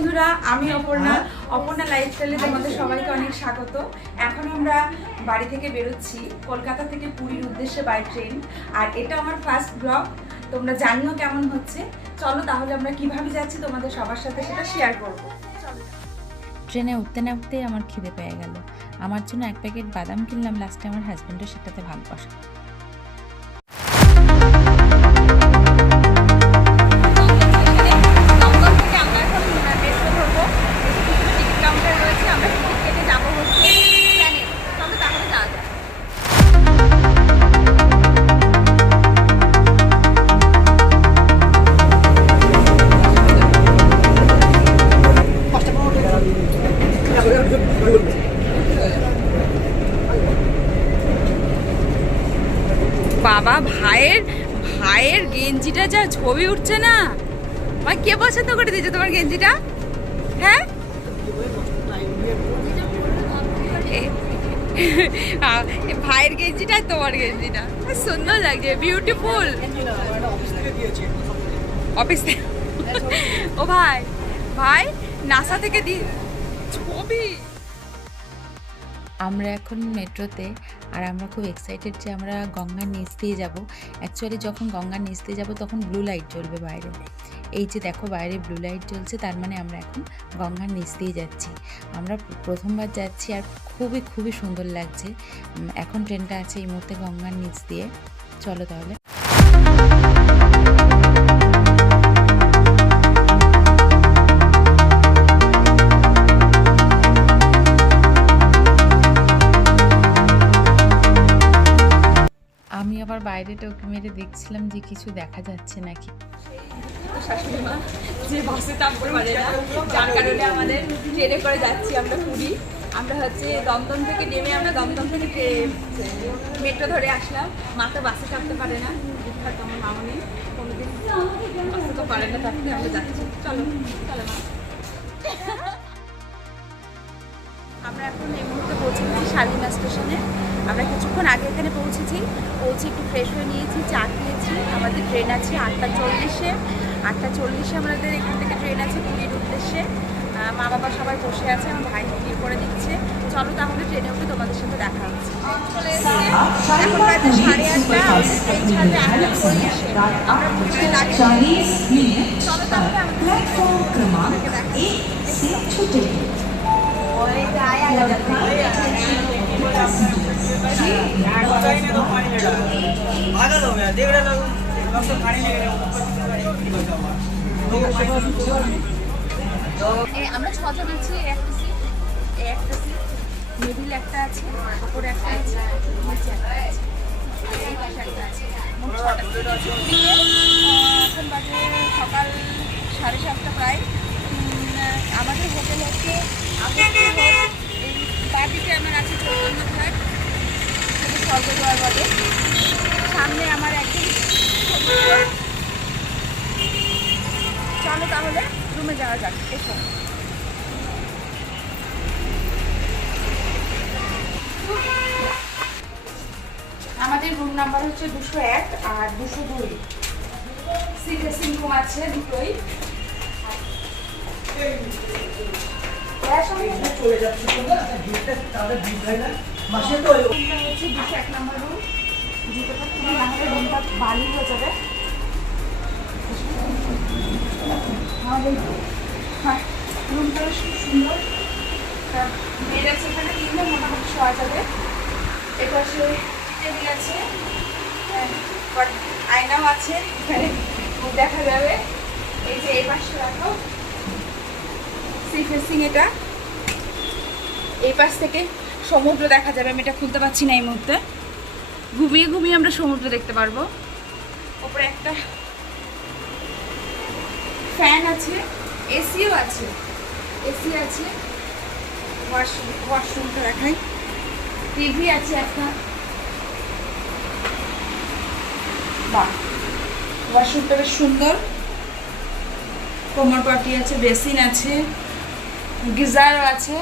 বন্ধুরা, আমি অপর্ণা লাইফস্টাইলে তোমাদের সবাইকে অনেক স্বাগত। এখন আমরা বাড়ি থেকে বেরোচ্ছি কলকাতা থেকে পুরীর উদ্দেশ্যে বাই ট্রেন। আর এটা আমার ফার্স্ট ব্লগ, তোমরা জানিও কেমন হচ্ছে। চলো তাহলে আমরা কিভাবে যাচ্ছি তোমাদের সবার সাথে সেটা শেয়ার করবো। ট্রেনে উঠতে না উঠতেই আমার খিদে পেয়ে গেল। আমার জন্য এক প্যাকেট বাদাম কিনলাম, লাস্টে আমার হাজব্যান্ডের সেটাতে ভাগ বসা। বাবা, ভাইয়ের গেঞ্জিটা যা ছবি উঠছে না, ভাই কে পছন্দ করে দিয়েছে তোমার গেঞ্জিটা? হ্যাঁ, ভাইয়ের গেঞ্জিটা তোমার গেঞ্জিটা সুন্দর লাগছে, বিউটিফুল। অফিস থেকে ও ভাই নাসা থেকে দি ছবি। আমরা এখন মেট্রোতে, আর আমরা খুব এক্সাইটেড যে আমরা গঙ্গার নিচ দিয়ে যাব। অ্যাকচুয়ালি যখন গঙ্গার নিচ দিয়ে যাব তখন ব্লু লাইট জ্বলবে বাইরে। এই যে দেখো বাইরে ব্লু লাইট জ্বলছে, তার মানে আমরা এখন গঙ্গার নিচ দিয়ে যাচ্ছি। আমরা প্রথমবার যাচ্ছি আর খুবই সুন্দর লাগছে। এখন ট্রেনটা আছে এই মুহূর্তে গঙ্গার নিচ দিয়ে। চলো তাহলে। আমি আবার বাইরে টোকে মেরে দেখছিলাম যে কিছু দেখা যাচ্ছে নাকি। শাশুড়ি মা যে বাসে চাপতে পারে না, যার কারণে আমাদের ট্রেনে করে যাচ্ছি আমরা পুরী। আমরা হচ্ছে দমদম থেকে নেমে আমরা দমদম থেকে মেট্রো ধরে আসলাম। মা তো বাসে চাপতে পারে না, বিখ্যাত আমার মামনি কোনোদিন বাসে তো পারে না, তারপরে আমরা যাচ্ছি। চলো চলো মা। আমরা এখন এই মুহূর্তে পৌঁছে গেছি শালিমা স্টেশনে। আমরা কিছুক্ষণ আগে এখানে পৌঁছে একটু ফ্রেশ হয়ে নিয়েছি, চা খেয়েছি। আমাদের ট্রেন আছে 8টা 40-এ। 8টা 40-এ আমাদের এখান থেকে ট্রেন আছে পুরীর উদ্দেশ্যে। মা বাবা সবাই বসে আছে, আমার ভাই ভিড় করে দিচ্ছে। চলো তাহলে ট্রেনে উঠে তোমাদের সাথে দেখা হচ্ছে। চলে এসেছে, এখন বাজে 8:30। আমাদের ট্রেন ছাড়বে 8টা 40-এ। আমরা পুরীতে দাঁড়িয়ে। চলো তাহলে আমাদের দেখা হচ্ছে। আমরা 6 জন আছি, একটা সিট মিডিল একটা আছে, উপরে একটা আছে, নিচে একটা আছে, এই পাশে একটা আছে। মোট 6টা সিট আছে। এখন বাজে সকাল 7:30 প্রায়। আমাদের হোটেল হচ্ছে এই বাড়িতে আমার আছে চৈতন্য ঘাট, স্বর্গদ্বার বলে। সামনে আমার একদম। চলো তাহলে রুমে যাওয়া যাক, এসো। আমাদের রুম নাম্বার হচ্ছে 201 আর 202। সিং রুম আছে দুটোই। চলে যাচ্ছে তাহলে মাসে তো হচ্ছে 201 নম্বর রুম। জুতোটা খুলে আমাদের রুমটা বালি হয়ে যাবে। আমাদের রুমটা খুব সুন্দর, বেড আছে এখানে 3জন মোটামুটি শোয়া যাবে। এপাশে টেবিল আছে, আয়নাও আছে, এখানে দেখা যাবে। এই যে এই পাশে রাখো সি ফেসিং, এটা এই পাশ থেকে সমুদ্র দেখা যাবে। আমি এটা খুলতে পারছি না এই মুহূর্তে। ঘুমিয়ে আমরা সমুদ্র দেখতে পারবো। ওপরে একটা ফ্যান আছে, এসিও আছে, এসি আছে। ওয়াশরুমটা দেখাই, টিভি আছে একটা। বাহ, ওয়াশরুমটা বেশ সুন্দর। কোমর পাটি আছে, বেসিন আছে, গিজারও আছে।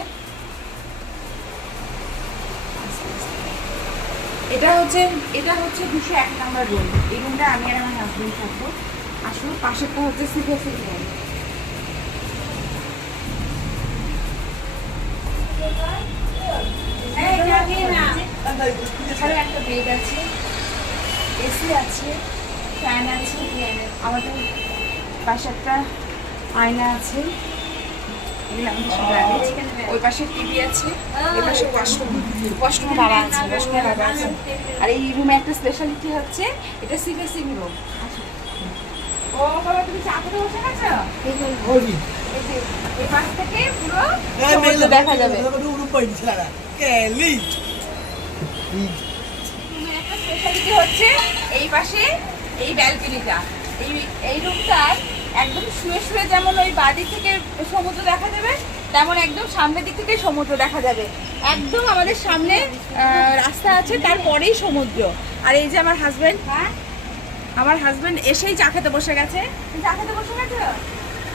এটা হচ্ছে 201 নম্বর রুম। এই রুমটা আমি আর আমার হাজবেন্ড থাকবো। আসলে পাশেরটা হচ্ছে সিফেসিং রুম। এখানে একটা বেড আছে, এসি আছে, ফ্যান আছে, আমাদের পাশে একটা আয়না আছে, এগুলো আমাদের সব লাগে। ওই পাশে টিভি আছে, এই পাশে ওয়াশরুমে বাবা আছে, ওয়াশরুমে বাবা আছে। আর এই রুমে একটা স্পেশালিটি হচ্ছে এটা সিভেসিং রুম। ও বাবা, তুমি চা খেতে বসে গেছো? এই যে এই পাশ থেকে পুরো সমুদ্র দেখা যাবে। একটা স্পেশালিটি হচ্ছে এই পাশে এই ব্যালকনিটা, এই রুমটার একদম শুয়ে শুয়ে যেমন ওই বাড়ি থেকে সমুদ্র দেখা যাবে, তেমন একদম সামনের দিক থেকে সমুদ্র দেখা যাবে। একদম আমাদের সামনে রাস্তা আছে, তারপরেই সমুদ্র। আর এই যে আমার হাজবেন্ড এসেই চা খেতে বসে গেছে। চা খেতে বসে গেছে,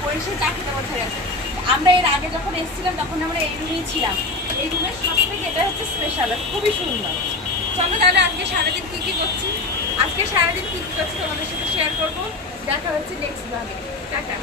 ও এসেই চা খেতে বসে গেছে। আমরা এর আগে যখন এসেছিলাম তখন আমরা এই রুমেই ছিলাম। এই রুমের সব থেকে এটা হচ্ছে স্পেশাল, খুবই সুন্দর। চলো তাহলে আজকে সারাদিন কী কী করছি তোমাদের সাথে শেয়ার করবো। দেখা হচ্ছে নেক্সট ভাবে। টাটা।